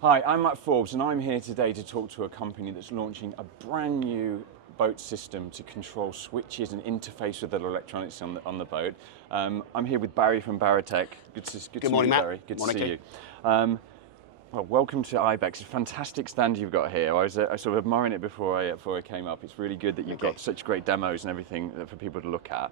Hi, I'm Matt Forbes and I'm here today to talk to a company that's launching a brand new boat system to control switches and interface with the electronics on the boat. I'm here with Barry from Barantech. Good to see morning, you, Matt. Barry. Good to Morning, see Keith. you. Well, welcome to IBEX. It's a fantastic stand you've got here. I sort of admiring it before I came up. It's really good that you've got such great demos and everything for people to look at.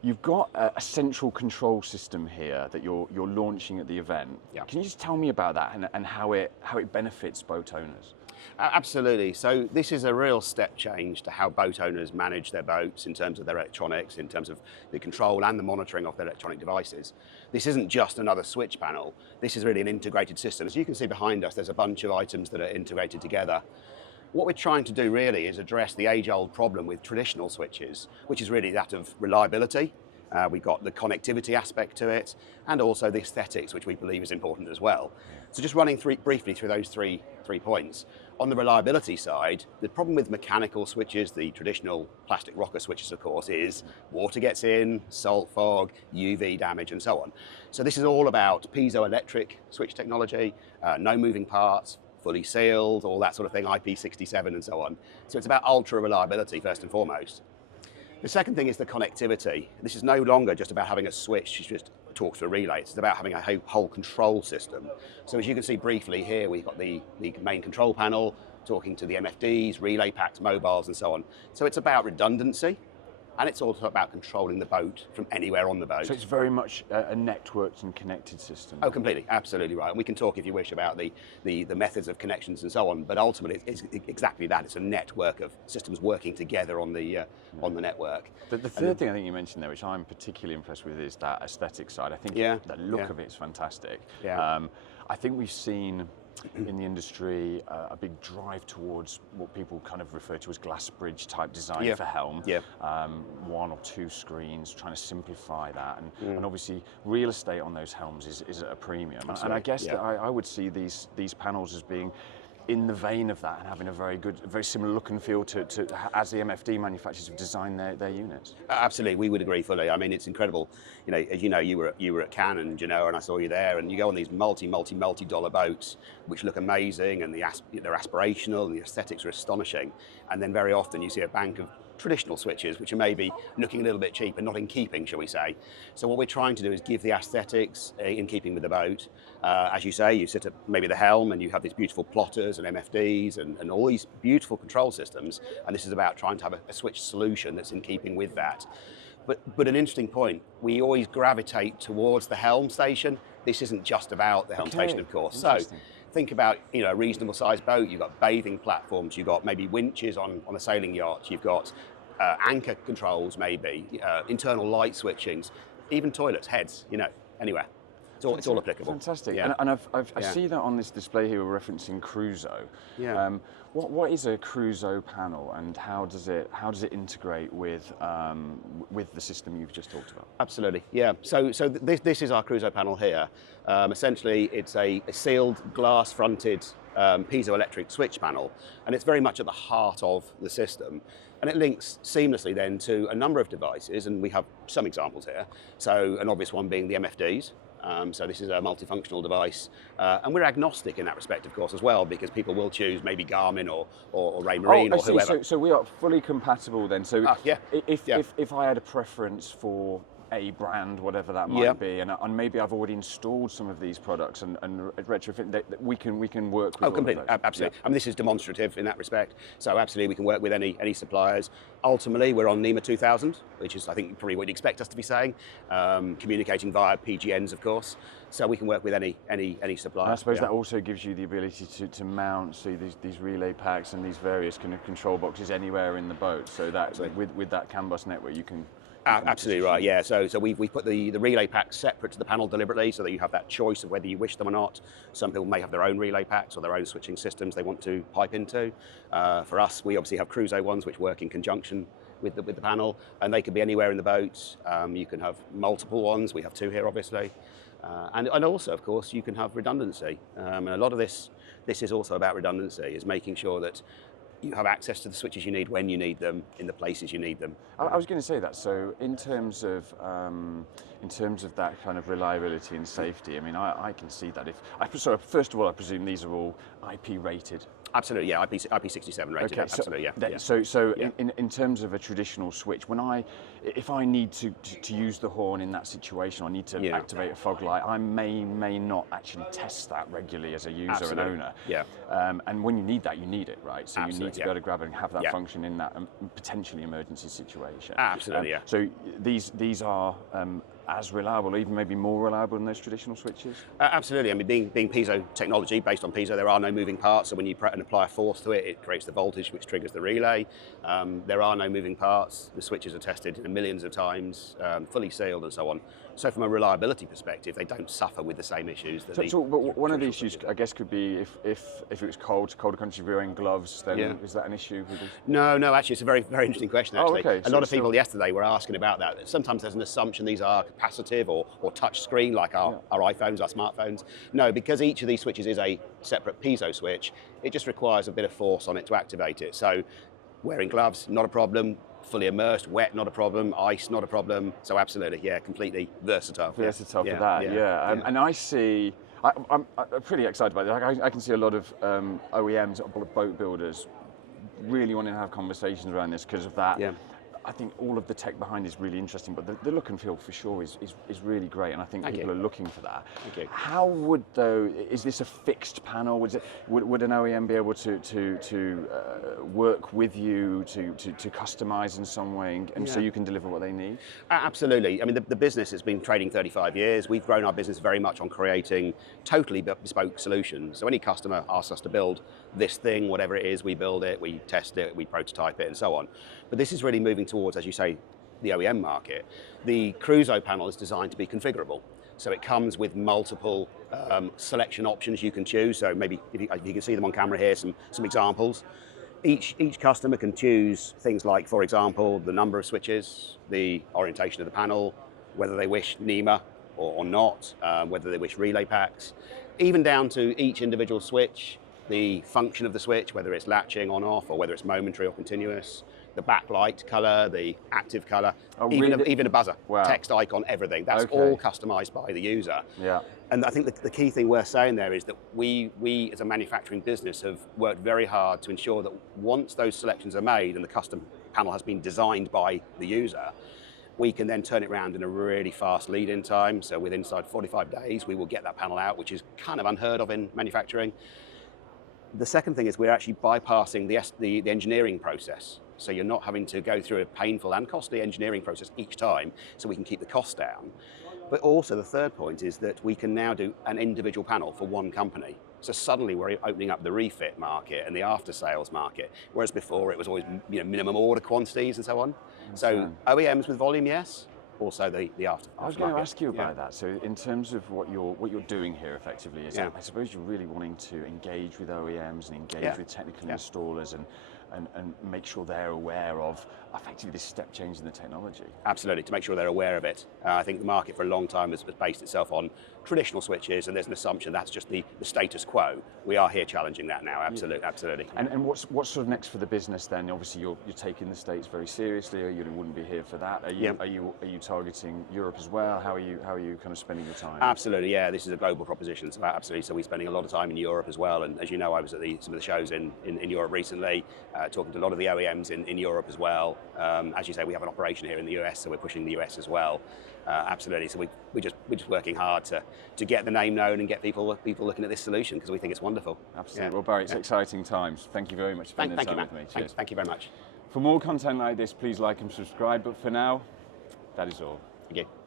You've got a central control system here that you're launching at the event. Yeah. Can you just tell me about that and how it benefits boat owners? Absolutely. So this is a real step change to how boat owners manage their boats in terms of their electronics, in terms of the control and the monitoring of their electronic devices. This isn't just another switch panel. This is really an integrated system. As you can see behind us, there's a bunch of items that are integrated together. What we're trying to do really is address the age-old problem with traditional switches, which is really that of reliability. We've got the connectivity aspect to it, and also the aesthetics, which we believe is important as well. So just running briefly through those three points. On the reliability side, the problem with mechanical switches, the traditional plastic rocker switches, of course, is water gets in, salt fog, UV damage, and so on. So this is all about piezoelectric switch technology, no moving parts, fully sealed, all that sort of thing, IP67 and so on. So it's about ultra reliability first and foremost. The second thing is the connectivity. This is no longer just about having a switch which just talks to a relay. It's about having a whole control system. So as you can see briefly here, we've got the main control panel talking to the MFDs, relay packs, mobiles, and so on. So it's about redundancy, and it's also about controlling the boat from anywhere on the boat. So it's very much a networked and connected system. Oh, completely, absolutely right. And we can talk, if you wish, about the methods of connections and so on, but ultimately it's exactly that. It's a network of systems working together on the network. The third thing I think you mentioned there, which I'm particularly impressed with, is that aesthetic side. I think the look of it is fantastic. Yeah. I think we've seen in the industry a big drive towards what people kind of refer to as glass bridge type design for helm. Yeah. One or two screens, trying to simplify that, and obviously real estate on those helms is at a premium. Absolutely. And I guess that I would see these panels as being in the vein of that and having a very similar look and feel to as the MFD manufacturers have designed their units. Absolutely, we would agree fully. I mean, it's incredible. You know, as you know, you were at Cannes and Genoa, and I saw you there. And you go on these multi-dollar boats, which look amazing, and they're aspirational, and the aesthetics are astonishing. And then very often you see a bank of traditional switches, which are maybe looking a little bit cheap and not in keeping, shall we say. So what we're trying to do is give the aesthetics in keeping with the boat. As you say, you sit at maybe the helm and you have these beautiful plotters and MFDs and all these beautiful control systems. And this is about trying to have a switch solution that's in keeping with that. But an interesting point, we always gravitate towards the helm station. This isn't just about the helm station, of course. So think about, you know, a reasonable sized boat. You've got bathing platforms, you've got maybe winches on a sailing yacht, you've got anchor controls maybe, internal light switchings, even toilets, heads, you know, anywhere. It's all applicable. Fantastic. Yeah. And I see that on this display here we're referencing Cruzo. Yeah. What is a Cruzo panel, and how does it integrate with the system you've just talked about? Absolutely, yeah. So this is our Cruzo panel here. Essentially, it's a sealed glass-fronted piezoelectric switch panel, and it's very much at the heart of the system. And it links seamlessly then to a number of devices, and we have some examples here. So an obvious one being the MFDs. So this is a multifunctional device, and we're agnostic in that respect, of course, as well, because people will choose maybe Garmin or Ray Marine or whoever. So we are fully compatible then. So if I had a preference for a brand, whatever that might be, and maybe I've already installed some of these products and retrofit, that we can work with. Oh, completely, absolutely. Yeah. I mean, this is demonstrative in that respect. So absolutely, we can work with any suppliers. Ultimately, we're on NEMA 2000, which is, I think, probably what you'd expect us to be saying, communicating via PGNs, of course. So we can work with any supplier. And I suppose that also gives you the ability to mount these relay packs and these various kind of control boxes anywhere in the boat. So that with that CAN bus network, you can. Absolutely right, yeah. So we've put the relay packs separate to the panel deliberately so that you have that choice of whether you wish them or not. Some people may have their own relay packs or their own switching systems they want to pipe into. For us, we obviously have Cruzo ones which work in conjunction with the panel, and they can be anywhere in the boat. You can have multiple ones. We have two here, obviously. And also, of course, you can have redundancy. And a lot of this is also about redundancy, is making sure that you have access to the switches you need when you need them, in the places you need them. I was going to say that. So in terms of that kind of reliability and safety, I mean, I can see that. So first of all, I presume these are all IP rated. Absolutely, yeah, IP67 rated. Okay, absolutely, yeah. So in terms of a traditional switch, if I need to use the horn in that situation, I need to activate a fog light, I may not actually test that regularly as a user and owner. Yeah. And when you need that, you need it, right? So you need to be able to grab it and have that Yeah. function in that potentially emergency situation. Absolutely, yeah. So these are as reliable, even maybe more reliable than those traditional switches? Absolutely. I mean, being piezo technology, based on piezo, there are no moving parts. So when you and apply a force to it, it creates the voltage which triggers the relay. There are no moving parts. The switches are tested millions of times, fully sealed and so on. So from a reliability perspective, they don't suffer with the same issues. That but one of the issues, I guess, could be if it was colder country, wearing gloves, then is that an issue? No, actually, it's a very, very interesting question, actually. Oh, okay. A lot of people yesterday were asking about that. Sometimes there's an assumption these are capacitive or touch screen, like our iPhones, our smartphones. No, because each of these switches is a separate piezo switch, it just requires a bit of force on it to activate it. So wearing gloves, not a problem. Fully immersed, wet, not a problem. Ice, not a problem. So absolutely, yeah, completely versatile. Versatile for that, And I see, I'm pretty excited about it. I can see a lot of OEMs, boat builders, really wanting to have conversations around this because of that. Yeah. I think all of the tech behind is really interesting, but the look and feel for sure is really great, and I think people are looking for that. Thank you. How would, though, is this a fixed panel? Would an OEM be able to work with you to customize in some way, and so you can deliver what they need? Absolutely. I mean, the business has been trading 35 years. We've grown our business very much on creating totally bespoke solutions. So any customer asks us to build this thing, whatever it is, we build it, we test it, we prototype it, and so on. But this is really moving towards, as you say, the OEM market. The Cruzo panel is designed to be configurable. So it comes with multiple selection options you can choose. So maybe if you can see them on camera here, some examples. Each customer can choose things like, for example, the number of switches, the orientation of the panel, whether they wish NEMA or not, whether they wish relay packs, even down to each individual switch, the function of the switch, whether it's latching on off or whether it's momentary or continuous, the backlight color, the active color, even a buzzer, text icon, everything. That's all customized by the user. Yeah. And I think the key thing we're saying there is that we as a manufacturing business have worked very hard to ensure that once those selections are made and the custom panel has been designed by the user, we can then turn it around in a really fast lead-in time. So within 45 days, we will get that panel out, which is kind of unheard of in manufacturing. The second thing is we're actually bypassing the engineering process. So you're not having to go through a painful and costly engineering process each time, so we can keep the cost down. But also the third point is that we can now do an individual panel for one company. So suddenly we're opening up the refit market and the after sales market, whereas before it was always minimum order quantities and so on. So OEMs with volume, yes. Also the after. I was going to ask you about that. So in terms of what you're doing here effectively is I suppose you're really wanting to engage with OEMs and engage with technical installers and make sure they're aware of effectively this step change in the technology. Absolutely, to make sure they're aware of it. I think the market for a long time has based itself on traditional switches, and there's an assumption that's just the status quo. We are here challenging that now, absolutely. And what's sort of next for the business then? Obviously you're taking the States very seriously, or you wouldn't be here for that. Are you targeting Europe as well? How are you kind of spending your time? Absolutely, yeah, this is a global proposition, so absolutely. So we're spending a lot of time in Europe as well, and as you know, I was at some of the shows in Europe recently, talking to a lot of the OEMs in Europe as well. As you say, we have an operation here in the US, so we're pushing the US as well. Absolutely. So we're just working hard to get the name known and get people looking at this solution because we think it's wonderful. Absolutely. Well, Barry, it's exciting times. Thank you very much for spending time with me. Cheers. Thank you very much. For more content like this, please like and subscribe. But for now, that is all. Thank you.